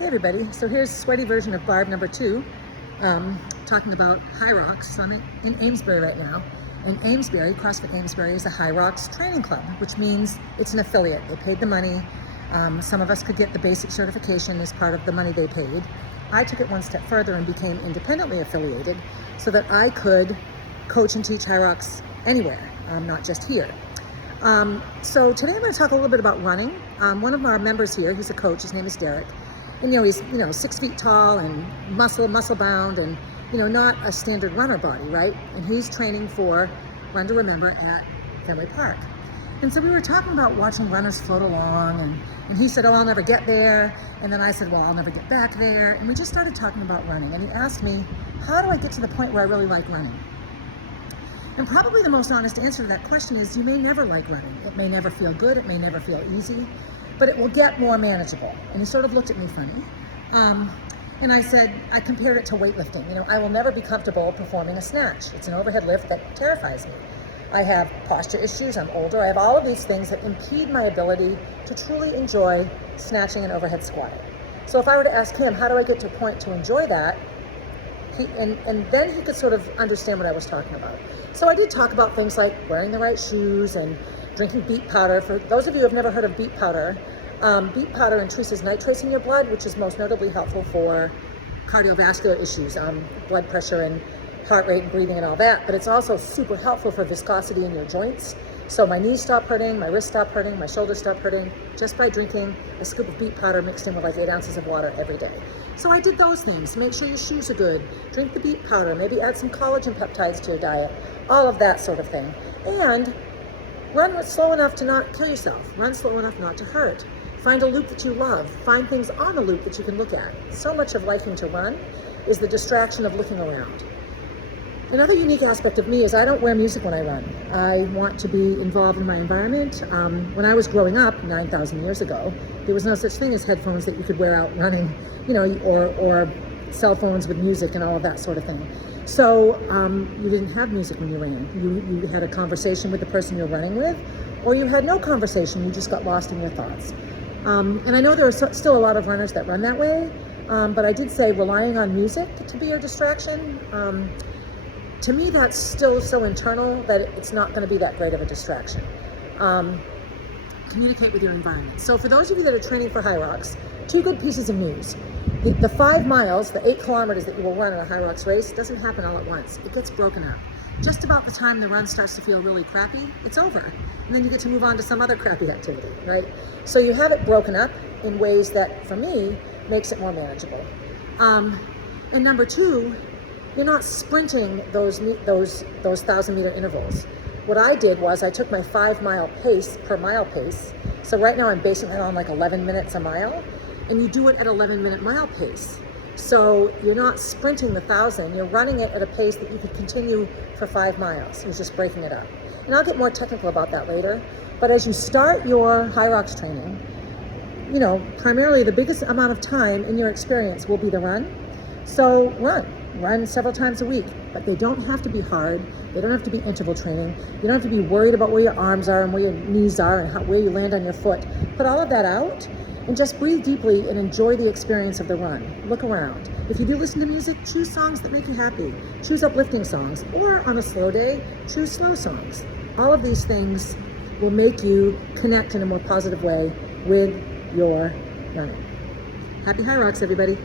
Hey everybody, so here's sweaty version of Barb number 2, talking about Hyrox. So I'm in Amesbury right now, and Amesbury, CrossFit Amesbury is a Hyrox training club, which means it's an affiliate. They paid the money. Some of us could get the basic certification as part of the money they paid. I took it one step further and became independently affiliated so that I could coach and teach Hyrox anywhere, not just here. So today I'm going to talk a little bit about running. One of our members here, he's a coach, his name is Derek. And he's 6 feet tall and muscle bound and not a standard runner body, right? And he's training for Run to Remember at Fenway Park. And so we were talking about watching runners float along, and he said, oh, I'll never get there. And then I said, well, I'll never get back there. And we just started talking about running. And he asked me, how do I get to the point where I really like running? And probably the most honest answer to that question is you may never like running. It may never feel good. It may never feel easy, but it will get more manageable. And he sort of looked at me funny. And I said, I compared it to weightlifting. I will never be comfortable performing a snatch. It's an overhead lift that terrifies me. I have posture issues, I'm older. I have all of these things that impede my ability to truly enjoy snatching and overhead squatting. So if I were to ask him, how do I get to a point to enjoy that? And then he could sort of understand what I was talking about. So I did talk about things like wearing the right shoes and drinking beet powder. For those of you who have never heard of beet powder increases nitrates in your blood, which is most notably helpful for cardiovascular issues, blood pressure and heart rate and breathing and all that. But it's also super helpful for viscosity in your joints. So my knees stop hurting, my wrists stop hurting, my shoulders stop hurting, just by drinking a scoop of beet powder mixed in with like 8 ounces of water every day. So I did those things. Make sure your shoes are good, drink the beet powder, maybe add some collagen peptides to your diet, all of that sort of thing. And run slow enough to not kill yourself. Run slow enough not to hurt. Find a loop that you love. Find things on a loop that you can look at. So much of liking to run is the distraction of looking around. Another unique aspect of me is I don't wear music when I run. I want to be involved in my environment. When I was growing up 9,000 years ago, there was no such thing as headphones that you could wear out running, or cell phones with music and all of that sort of thing. So you didn't have music when you ran. You had a conversation with the person you're running with, or you had no conversation, you just got lost in your thoughts. And I know there are still a lot of runners that run that way, but I did say relying on music to be your distraction, to me, that's still so internal that it's not going to be that great of a distraction. Communicate with your environment. So for those of you that are training for Hyrox, 2 good pieces of news. The 5 miles, the 8 kilometers that you will run in a Hyrox race doesn't happen all at once. It gets broken up. Just about the time the run starts to feel really crappy, it's over. And then you get to move on to some other crappy activity, right? So you have it broken up in ways that, for me, makes it more manageable. And number 2, you're not sprinting those 1,000-meter intervals. What I did was I took my 5-mile pace per mile pace. So right now I'm basing it on like 11 minutes a mile, and you do it at 11-minute mile pace. So you're not sprinting the 1,000, you're running it at a pace that you could continue for 5 miles. You're just breaking it up. And I'll get more technical about that later. But as you start your Hyrox training, primarily the biggest amount of time in your experience will be the run. So run several times a week, but they don't have to be hard. They don't have to be interval training. You don't have to be worried about where your arms are and where your knees are and where you land on your foot. Put all of that out and just breathe deeply and enjoy the experience of the run. Look around. If you do listen to music, choose songs that make you happy. Choose uplifting songs, or on a slow day, choose slow songs. All of these things will make you connect in a more positive way with your running. Happy Hyrox, everybody.